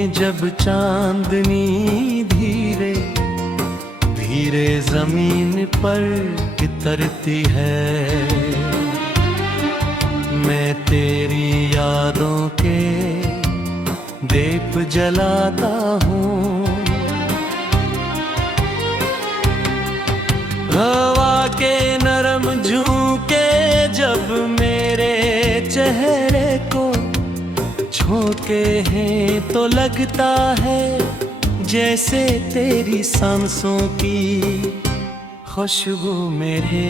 में जब चांदनी धीरे धीरे जमीन पर उतरती है, मैं तेरी यादों के दीप जलाता हूँ। हवा के नरम झोंके जब मेरे चेहरे को छूते हैं तो लगता है जैसे तेरी सांसों की खुशबू मेरे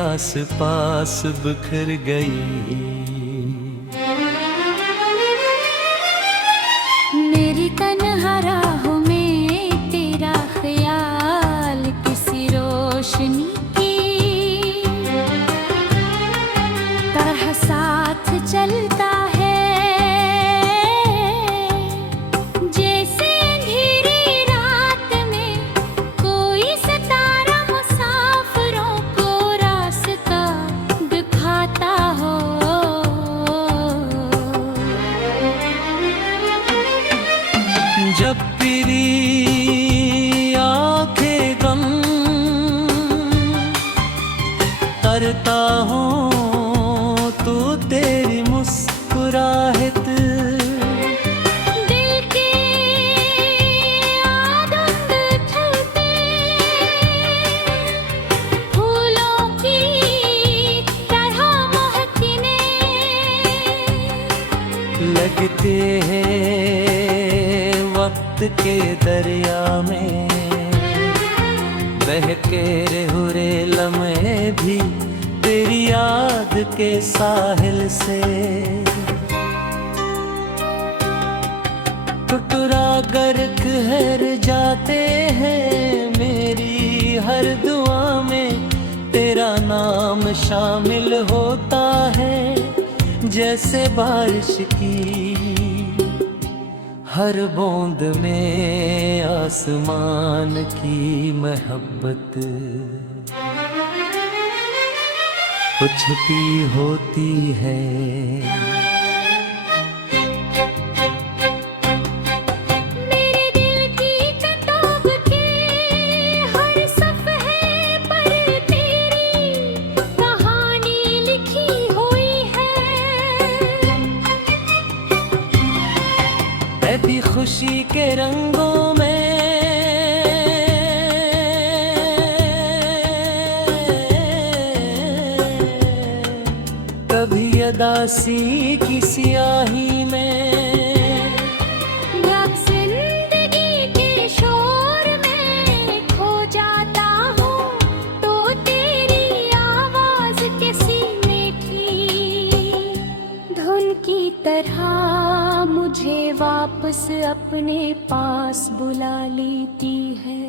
आसपास बिखर गई। मेरी तन्हा राहों में तेरा ख्याल किसी रोशनी की तरह साथ चलता है, जैसे अंधेरी रात में कोई सितारा मुसाफिरों को रास्ता दिखाता हो। जब तेरी आंखें गम करता हूँ तो तेरी मुस्कुराहट दिल के आनंद उछलते फूलों की तरह महकने लगते हैं वक्त के दरिया में, बहके रहे लम्हे भी तेरी याद के साहिल से। टुकड़ा कर ठहर जाते हैं मेरी हर दुआ में, तेरा नाम शामिल होता है जैसे बारिश की हर बूंद में आसमान की मोहब्बत छुपी होती है। मेरे दिल की किताब के हर सफ़े पर तेरी कहानी लिखी हुई है। ऐसी खुशी के रंगों में कभी अदासी की सियाही में, जब जिंदगी के शोर में खो जाता हूँ तो तेरी आवाज़ किसी मीठी धुन की तरह मुझे वापस अपने पास बुला लेती है।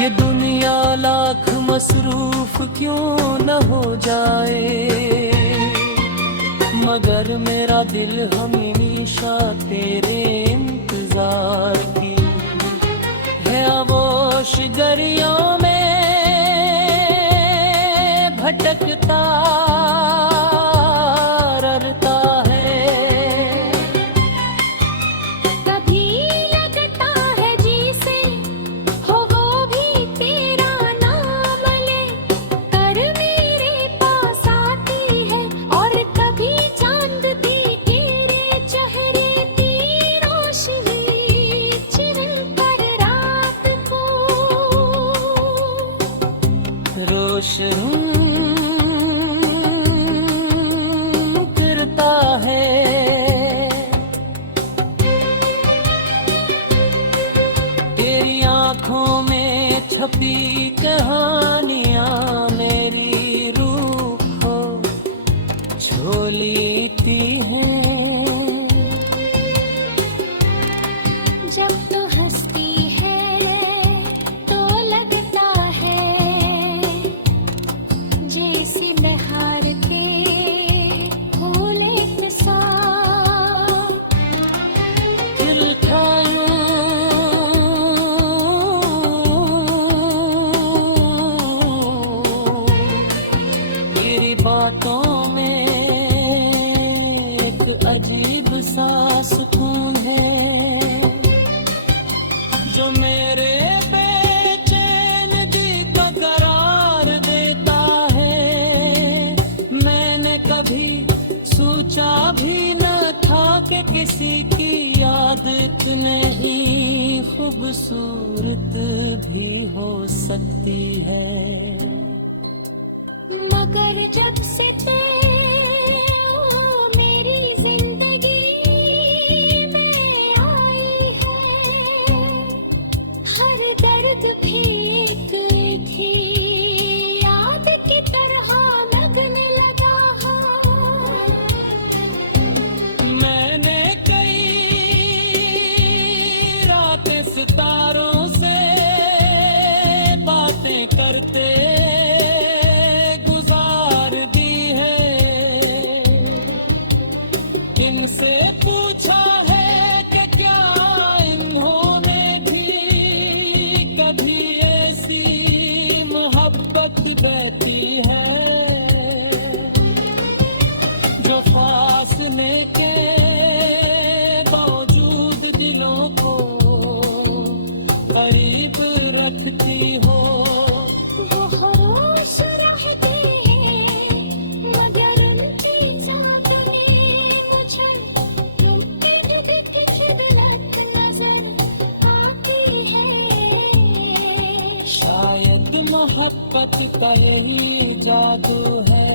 ये दुनिया लाख मसरूफ क्यों न हो जाए, मगर मेरा दिल हमेशा तेरे इंतजार की है। आगोश दरियों में भटकता ररता है, कभी लगता है जैसे हो वो भी तेरा नाम ले कर मेरे पास आती है, और कभी चांद भी तेरे चेहरे की रोशनी चिर कर रात को सा सुकून है जो मेरे बेचैन दिल को करार देता है। मैंने कभी सोचा भी न था कि किसी की याद इतनी खूबसूरत भी हो सकती है। मगर जब से मेरी जिंदगी में आई है, हर दर्द भी एक थी याद की तरह लगने लगा है। मैंने कई रातें सितारों से बातें करते इनसे पूछा है कि क्या इन्होंने भी कभी ऐसी मोहब्बत बहती है जो फासले के बावजूद दिलों को करीब रखती हो। वो होश रहते हैं मगर उनकी जात में मुझे उनकी खिदमत नजर आती है। शायद मोहब्बत का यही जादू है,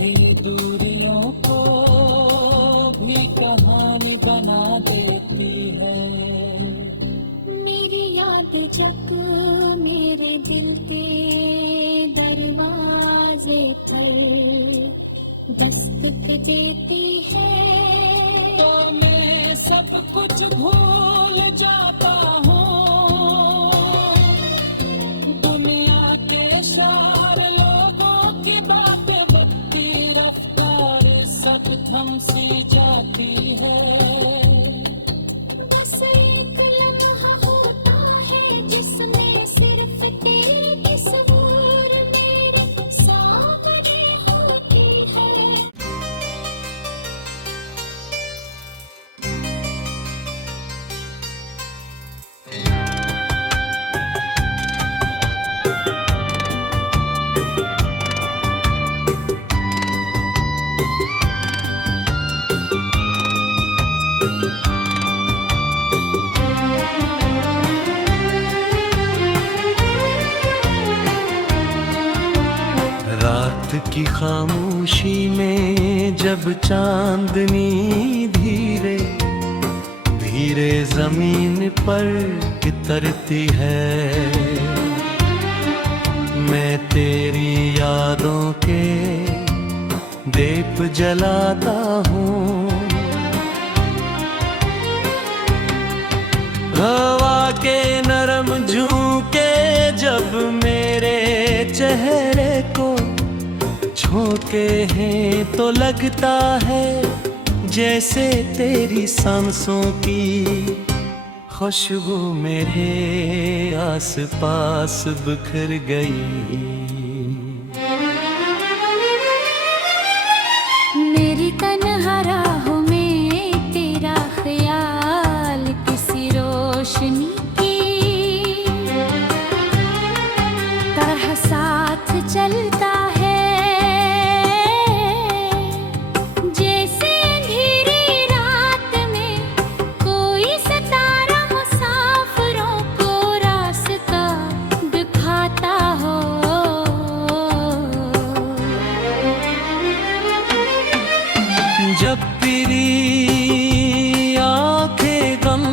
ये दूरियों को भी कहानी बना देती है। मेरी याद जब मेरे दिल के दरवाजे पर दस्तक देती है तो मैं सब कुछ भूल जाता हूँ। दुनिया के शार लोगों की बातें बढ़ती रफ्तार सब थम सी जाती है। बस एक लम्हा होता है जिसमें सिर्फ तेरी तस्वीर मेरे सामने होती है। रात की खामोशी में जब चांदनी धीरे धीरे जमीन पर उतरती है, मैं तेरी यादों के दीप जलाता हूँ। हवा के नरम झोंके जब मेरे चेहरे को झोंके हैं तो लगता है जैसे तेरी सांसों की खुशबू मेरे आसपास बिखर गई। मेरी तन्हा राहों में तेरा ख्याल किसी रोशनी की तरह साथ चलता है। जैसे अंधेरी रात में कोई सितारा मुसाफिरों को रास्ता दिखाता हो। जब तेरी आंखें गम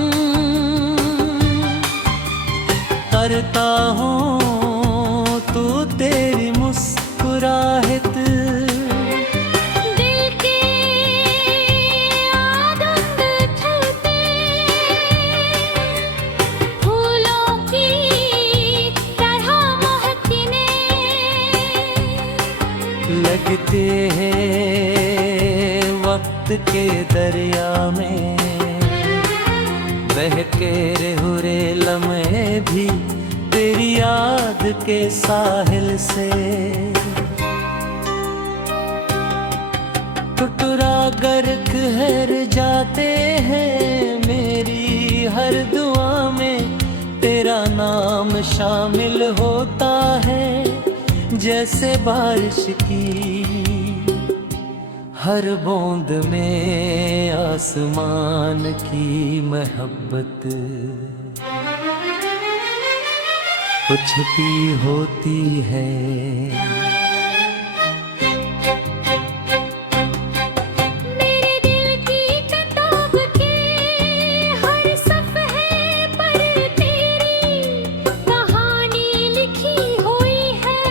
करता हूँ तो तेरी मुस्कुराहट दिल के आदत चलते फूलों की तरह महकने लगते हैं वक्त के दरिया में बहके रहे लम्हे भी तेरी याद के साहिल से। टुटरा कर ठहर जाते हैं, मेरी हर दुआ में तेरा नाम शामिल होता है। जैसे बारिश की हर बूंद में आसमान की मोहब्बत छुपी होती है। मेरे दिल की किताब के हर सफ़े पर तेरी कहानी लिखी हुई है।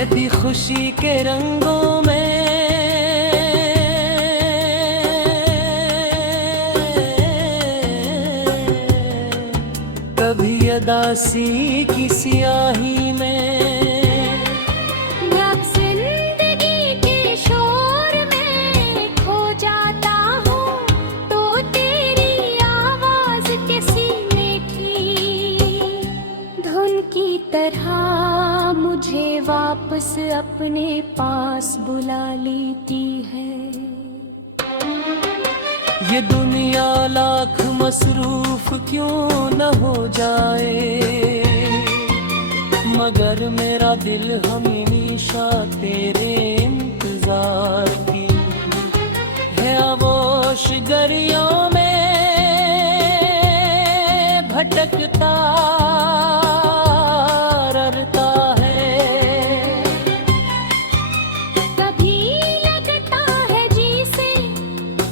ऐसी खुशी के रंगों में कभी अदासी की सियाही में, जब जिंदगी के शोर में खो जाता हूँ तो तेरी आवाज किसी मीठी धुन की तरह मुझे वापस अपने पास बुला लेती है। ये दुनिया लाख मसरूफ क्यों न हो जाए, मगर मेरा दिल हमेशा तेरे इंतजार की है। आगोश गरियों में भटकता ररता है। कभी लगता है जैसे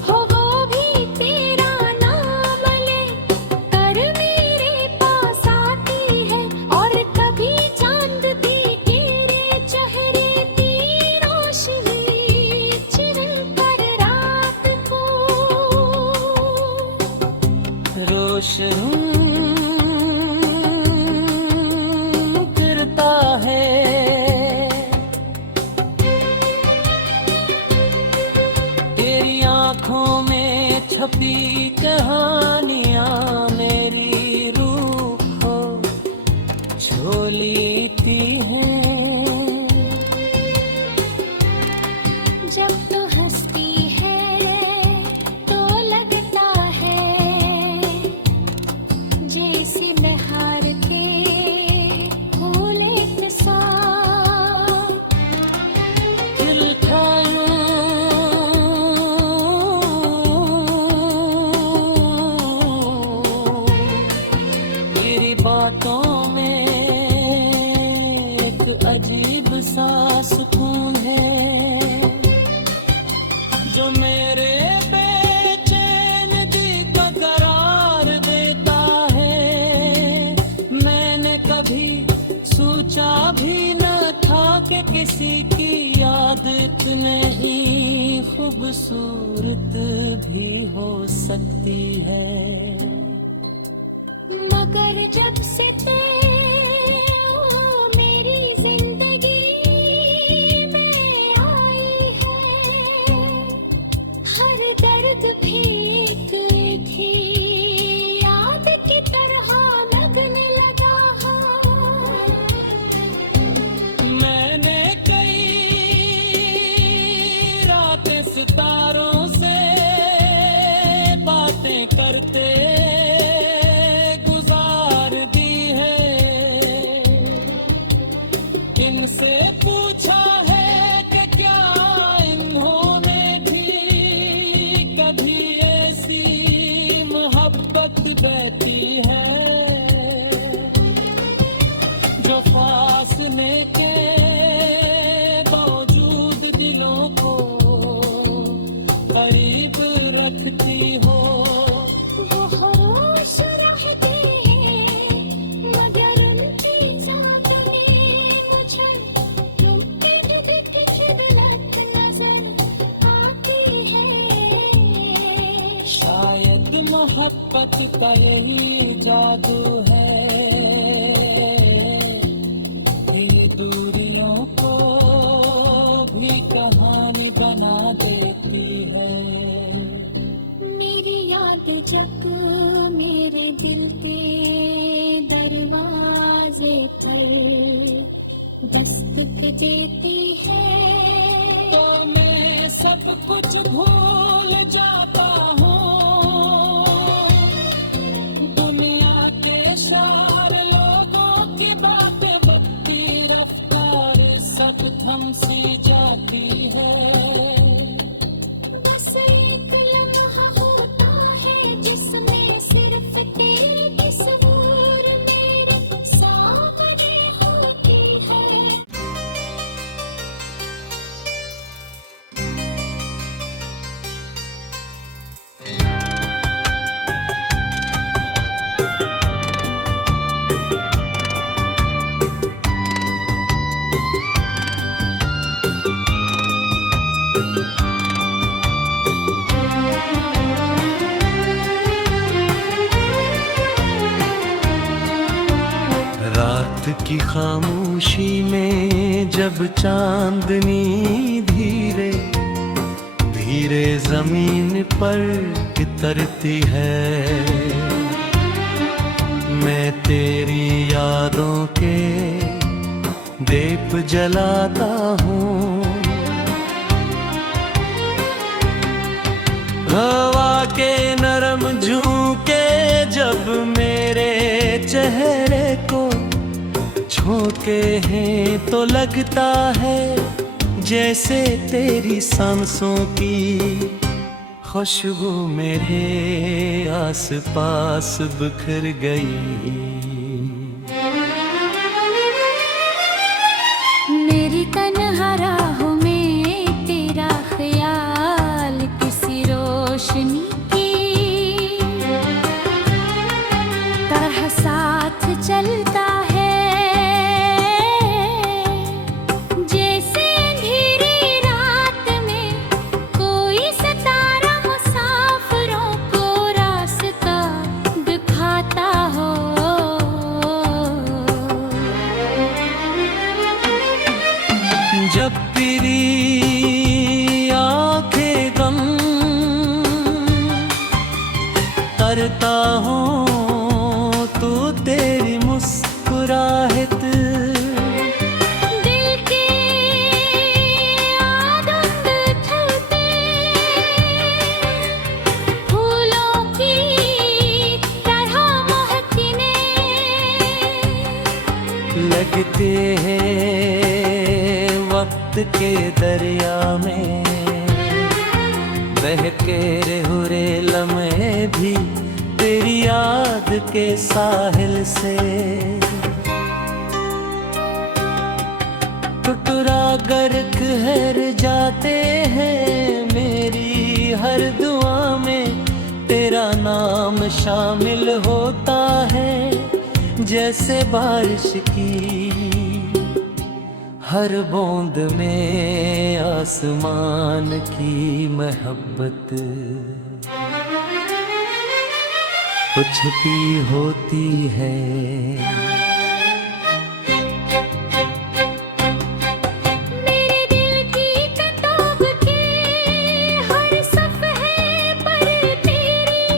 हो वो भी तेरा नाम ले कर मेरे पास आती है। और कभी चांद भी तेरे चेहरे की रोशनी चिर कर रात को रोशन करता है। तेरी आंखों में छपी कहानियां मेरी रूह को छू लेती हैं। जब तो हंसती है तो लगता है जैसे बहार के फूल के साथ। दिल खायूं तेरी बातों में एक अजीब सा सुकून है, जो मेरे बेचैन दिल को करार देता है। मैंने कभी सोचा भी न था कि किसी की याद इतने ही खूबसूरत भी हो सकती है। मगर जब से मेरी जिंदगी में आई है, हर दर्द भी एक ही याद की तरह लगने लगा है। मैंने कई रातें सितारों से बातें करते गुजार दी है। इनसे पूछा है कि क्या इन्होंने भी कभी ऐसी मोहब्बत बहती है, जो फासले के बावजूद दिलों को करीब रखती हो। वो होश रहते हैं मगर उनकी जात में मुझे तुमकी दिख खिदमत नजर आती है। शायद मोहब्बत का यही जादू है, ये दूरियों को भी कहानी बना देती है। मेरी याद जब मेरे दिल के दरवाजे पर दस्तक देती कुछ भूल जाता हूँ। दुनिया के शार लोगों की बातें बढ़ती रफ्तार सब थम सी जाती है। बस एक लम्हा होता है जिसमें सिर्फ तेरी तस्वीर मेरे सामने होती है। रात की खामोशी में जब चांदनी धीरे धीरे जमीन पर उतरती है, मैं तेरी यादों के दीप जलाता हूँ। हवा के नरम झोंके जब मेरे चेहरे को झोंके हैं तो लगता है जैसे तेरी सांसों की खुशबू मेरे आसपास बिखर गई। मेरी तन्हा राहों में तेरा ख्याल किसी रोशनी की तरह साथ चलता है, जैसे अंधेरी रात में कोई सितारा मुसाफिरों को रास्ता दिखाता हो। जब तेरी आंखें गम करता हूँ तो तेरी मुस्कुराहट दिल के आदम उछलते फूलों की तरह महकने लगते हैं वक्त के दरिया में, बहके रहे लम्हे भी तेरी याद के साहिल से। टुकड़ा कर ठहर जाते हैं मेरी हर दुआ में, तेरा नाम शामिल होता है जैसे बारिश की हर बूंद में आसमान की मोहब्बत छुपी होती है। मेरे दिल की किताब के हर सफ़े पर तेरी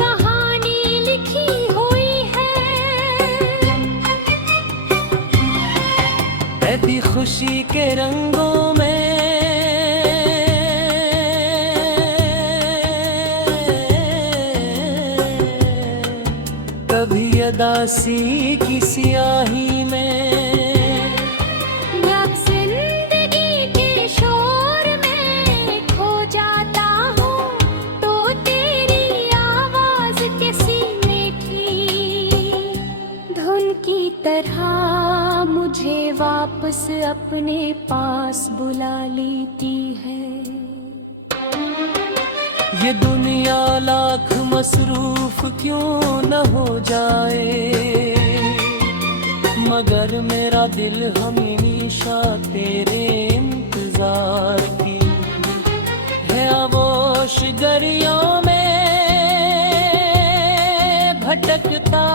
कहानी लिखी हुई है। ऐसी खुशी के रंगों में कभी अदासी की सियाही में, जब जिंदगी के शोर में खो जाता हूँ तो तेरी आवाज किसी मीठी धुन की तरह मुझे वापस अपने पास बुला लेती है। ये दुनिया लाख मसरूफ क्यों न हो जाए, मगर मेरा दिल हमेशा तेरे इंतजार की है। आगोश गरियों में भटकता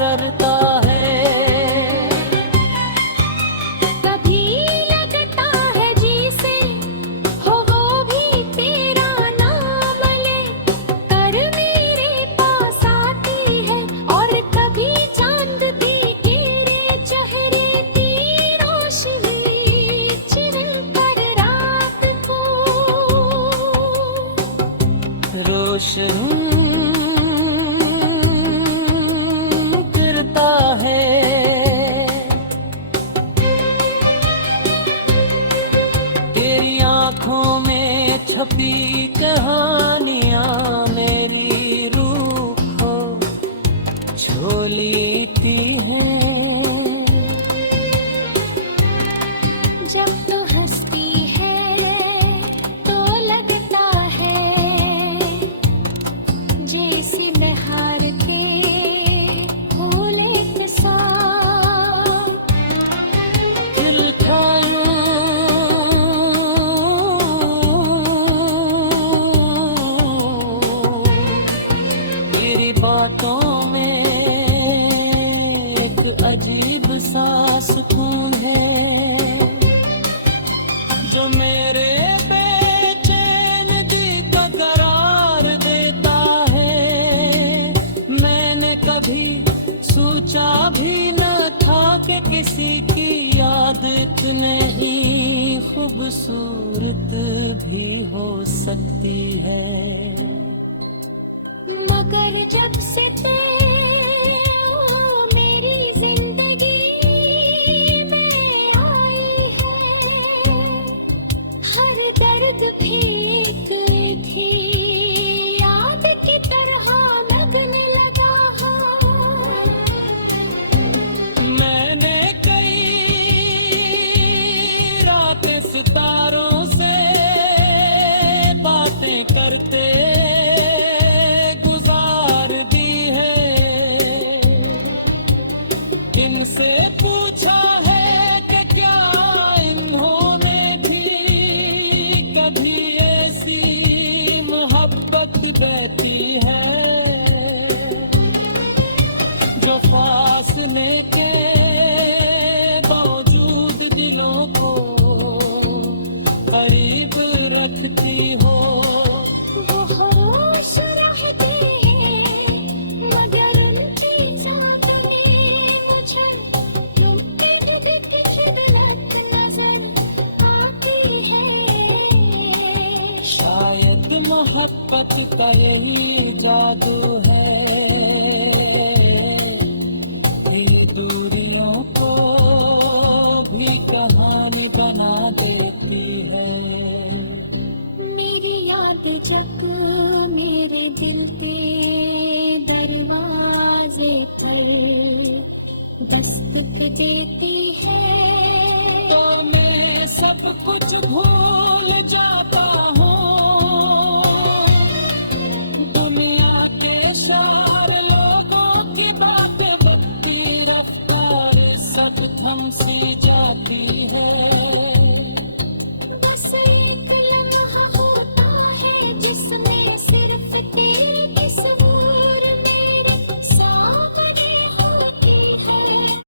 ररता है, कभी लगता है जैसे हो वो भी तेरा नाम ले कर मेरे पास आती है, और कभी चांद भी तेरे चेहरे की रोशनी चिर कर आँखों में छपी कहानियाँ मेरी रूह को छू लेती हैं। जब तो हंसती है तो लगता है जैसे बहार के फूल एक साथ। दिल ठायूं तेरी बातों में एक अजीब सा सुकून है जो मेरे बेचैन दिल को करार देता है। मैंने कभी सोचा भी न था कि किसी की याद इतने ही खूबसूरत भी हो सकती है। मगर जब से मेरी जिंदगी में आई है हर दर्द भी एक ही याद की तरह लगने लगा है। मैंने कई रातें सितारों से बातें करते गुजार दी है। इनसे पूछा है कि क्या इन्होंने भी कभी ऐसी मोहब्बत बहती है जो फासले के बावजूद दिलों को करीब रखती हो। वो होश रहते हैं मगर उनकी ज़ात में मुझे उनकी खिदमत नजर आती है। शायद मोहब्बत का यही जादू है, ये दूरियों को भी कहानी बना देती है। मेरी याद जग मेरे दिल के दरवाजे पर दस्तक देती है। तो मैं सब कुछ भूल जाता हूँ, दुनिया के शार लोगों की बातें, वक्ती रफ्तार सब थम सी जाती